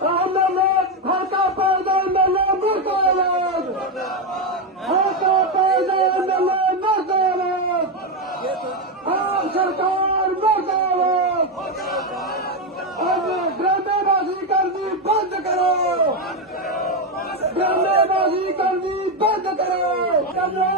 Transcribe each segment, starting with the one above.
ਅਹਿਮਦ ਹਲਕਾ ਪੈਦਾ ਮੇਲੇ ਮੁਰਦਾਬਾਦ ਹਲਕਾ ਪੈਦਾ ਮੇਲੇ ਮੁਰਦਾਬਾਦ ਆਪ ਸਰਕਾਰ ਮੁਰਦਾਬਾਦ ਅੱਜ ਡਰਾਮੇਬਾਜ਼ੀ ਕਰਨੀ ਬੰਦ ਕਰੋ ਡਰਾਮੇਬਾਜ਼ੀ ਕਰਨੀ ਬੰਦ ਕਰੋ ਕਰਨਾ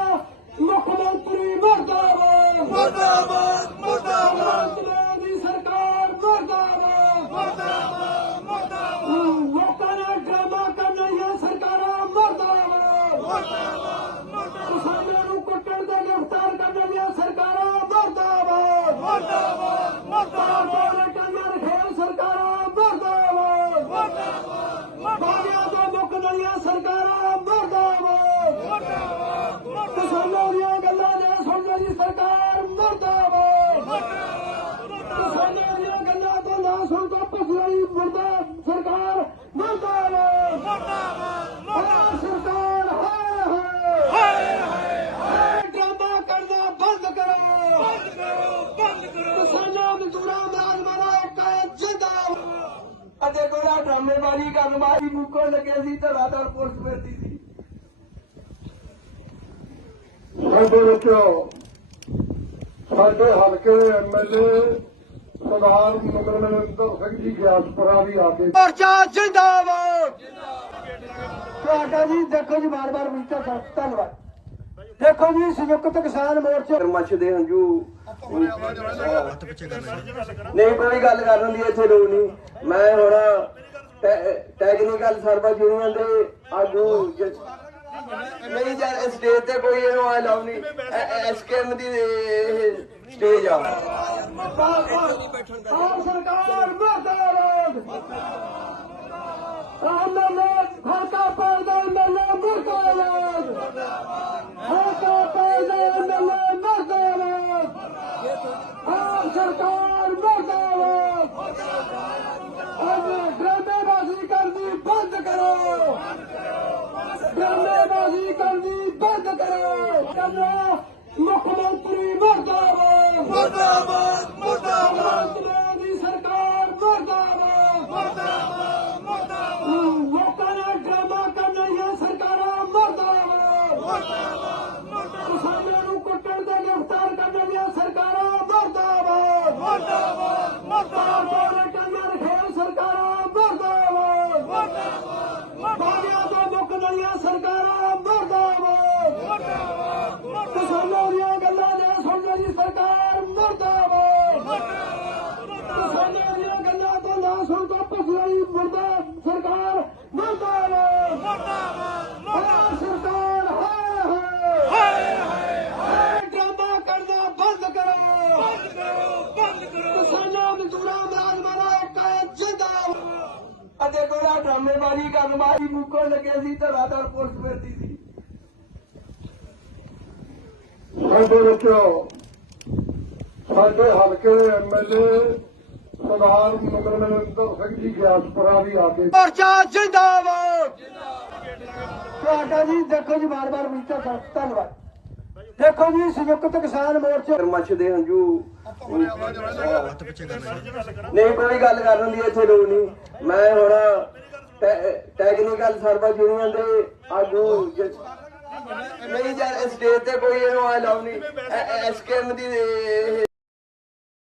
ਮੁੱਖ ਮੰਤਰੀ ਮੁਰਦਾਬਾਦ ਮੁਰਦਾਬਾਦ ਮੁਰਦਾਬਾਦ ਮੁਰਦਾਬਾਦ ਦੀ ਸਰਕਾਰ ਮੁਰਦਾਬਾਦ ਮੁਰਦਾਬਾਦ ਮੁਰਦਾਬਾਦ ਲੋਕਾਂ ਨੇ ਡਰਾਮਾ ਕਰਨੀਆਂ ਸਰਕਾਰਾਂ ਮੁਰਦਾਬਾਦ ਮੁਰਦਾਬਾਦ ਕਿਸਾਨਾਂ ਨੂੰ ਕੁੱਟਣ ਦੇ ਗ੍ਰਿਫਤਾਰ ਕਰਨੀਆਂ ਸਰਕਾਰਾਂ ਮੁਰਦਾਬਾਦ ਮੁਰਦਾਬਾਦ ਮੁਰਦਾਬਾਦ ਕਾਰਪੋਰੇਟਾਂ ਖੇਲ ਸਰਕਾਰਾਂ ਮੁਰਦਾਬਾਦ ਮੁਰਦਾਬਾਦ ਬਾਗਿਆਂ ਤੋਂ ਮੁੱਕ ਗਈਆਂ ਸਰਕਾਰਾਂ ਮੁਰਦਾਬਾਦ ਮੁਰਦਾਬਾਦ ਕਿਸਾਨਾਂ ਦੀਆਂ ਗੱਲਾਂ ਨਾ ਸੁਣਨ ਦੀ ਸਰਕਾਰ ਮੁਰਦਾਬਾਦ ਕਿਸਾਨਾਂ ਦੀਆਂ ਗੱਲਾਂ ਤੋਂ ਨਾ ਸੁਣ ਕੇ ਪਸਲੀ ਮੁਰਦਾ ਸਰਕਾਰ ਮੁਰਦਾਬਾਦ ਆਹ ਸਰਕਾਰ ਹਾਏ ਹਾਏ ਹਾਏ ਡਰਾਮਾ ਕਰਨਾ ਬੰਦ ਕਰੋ ਬੰਦ ਕਰੋ ਬੰਦ ਕਰੋ ਕਿਸਾਨਾਂ ਮਜ਼ਦੂਰਾਂ ਮੁਲਾਜ਼ਮਾਂ ਦਾ ਇੱਕ ਅਤੇ ਕੋਲਾ ਡਰਾਮੇਬਾਜ਼ੀ ਕਰਨ ਵਾਲੀ ਮੁੱਕਣ ਲੱਗੇ ਸੀ ਰਾਤਾਂ ਪੁਲਿਸ ਫਿਰਦੀ ਸੀ। ਸਾਡੇ ਵਿੱਚੋਂ ਸਾਡੇ ਹਲਕੇ ਦੇ ਐਮਐਲਏ ਸਰਦਾਰ ਮਨਿੰਦਰ ਸਿੰਘ ਜੀ ਗਿਆਸਪੁਰਾ ਵੀ ਆ ਕੇ ਮੋਰਚਾ ਜਿੰਦਾਬਾਦ! ਤੁਹਾਡਾ ਜੀ ਦੇਖੋ ਜੀ ਬਾਰ-ਬਾਰ ਮਿੰਟਾਂ ਦਾ ਧੰਨਵਾਦ। ਦੇਖੋ ਜੀ ਸੰਯੁਕਤ ਕਿਸਾਨ ਮੋਰਚੇ ਮੱਛ ਦੇ ਹੰਝੂ ਨਹੀਂ ਕੋਈ ਗੱਲ ਕਰਨ ਦੀ ਇੱਥੇ ਲੋੜ ਨਹੀਂ ਮੈਂ ਹੁਣ ਟੈਕਨੀਕਲ ਸਰਵਿਸ ਯੂਨੀਅਨ ਦੇ ਆਗੂ ਨਹੀਂ ਯਾਰ ਸਟੇਜ ਤੇ ਕੋਈ ਇਹਨੂੰ ਆ ਲਾਉ ਨਹੀਂ ਐਸਕੇਐਮ ਦੀ ਇਹ ਸਟੇਜ ਆ ਆਪ ਸਰਕਾਰ ਮੁਰਦਾਬਾਦ ਅਹਿਮਦ ਹਲਕਾ ਪੈਦਾ ਮੇਲੇ ਮੁਰਦਾਬਾਦ ਹਲਕਾ ਪੈਦਾ ਮੇਲੇ ਮੁਰਦਾਬਾਦ ਆਪ ਸਰਕਾਰ ਮੁਰਦਾਬਾਦ ਅੱਜ ਡਰਾਮੇਬਾਜ਼ੀ ਕਰਨੀ ਬੰਦ ਕਰੋ ਡਰਾਮੇਬਾਜ਼ੀ ਕਰਨੀ ਕਰੋ ਮੁੱਖ ਮੰਤਰੀ ਮੁਰਦਾਬਾਦ ਮੁਰਦਾਬਾਦ ਮੁਰਦਾਬਾਦ। ਦੀ ਸਰਕਾਰ ਮੁਰਦਾਬਾਦ ਮੁਰਦਾਬਾਦ ਮੁਰਦਾਬਾਦ ਲੋਕਾਂ ਨੇ ਡਰਾਮਾ ਕਰਨੀਆਂ ਸਰਕਾਰਾਂ ਮੁਰਦਾਬਾਦ ਮੁਰਦਾਬਾਦ। ਪਸਲੀ ਮੁਰਦਾ ਸਰਕਾਰ ਮੁਰਦਾਬਾਦ। ਆਹ ਸਰਕਾਰ ਹਾਏ ਹਾਏ ਹਾਏ। ਡਰਾਮਾ ਕਰਨਾ ਬੰਦ ਕਰੋ। ਬੰਦ ਕਰੋ ਬੰਦ ਕਰੋ। ਕਿਸਾਨਾਂ ਮਜ਼ਦੂਰਾਂ ਮੁਲਾਜ਼ਮਾਂ ਇੱਕ ਜਿੰਦਾਬਾਦ। ਅਤੇ ਕੋਲਾ ਡਰਾਮੇਬਾਜ਼ੀ ਕਰਨ ਵਾਲੀ ਮੁੱਕਣ ਲੱਗੇ ਸੀ ਰਾਤਾਂ ਪੁਲਿਸ ਫਿਰਦੀ ਸੀ। ਸਾਡੇ ਵਿੱਚੋਂ ਸਾਡੇ ਹਲਕੇ ਦੇ ਐਮਐਲਏ ਸਰਦਾਰ ਮਨਿੰਦਰ ਸਿੰਘ ਜੀ ਗਿਆਸਪੁਰਾ ਵੀ ਆ ਕੇ ਮੋਰਚਾ ਜਿੰਦਾਬਾਦ! ਤੁਹਾਡਾ ਜੀ ਦੇਖੋ ਜੀ ਬਾਰ-ਬਾਰ ਮਿੰਟਾਂ ਦਾ ਧੰਨਵਾਦ। ਦੇਖੋ ਜੀ ਸੰਯੁਕਤ ਕਿਸਾਨ ਮੋਰਚੇ ਮੱਛ ਦੇ ਹੰਝੂ। ਨਹੀਂ ਕੋਈ ਗੱਲ ਕਰਨ ਦੀ ਇੱਥੇ ਲੋੜ ਨਹੀਂ। ਮੈਂ ਹੁਣ ਟੈਕਨੀਕਲ ਸਰਵਿਸ ਯੂਨੀਅਨ ਦੇ ਆਗੂ ਜ- ਨਹੀਂ ਯਾਰ ਸਟੇਜ ਤੇ ਕੋਈ ਇਹਨੂੰ ਆ ਲਾਉ ਨਹੀਂ। ਐਸਕੇਐਮ ਦੀ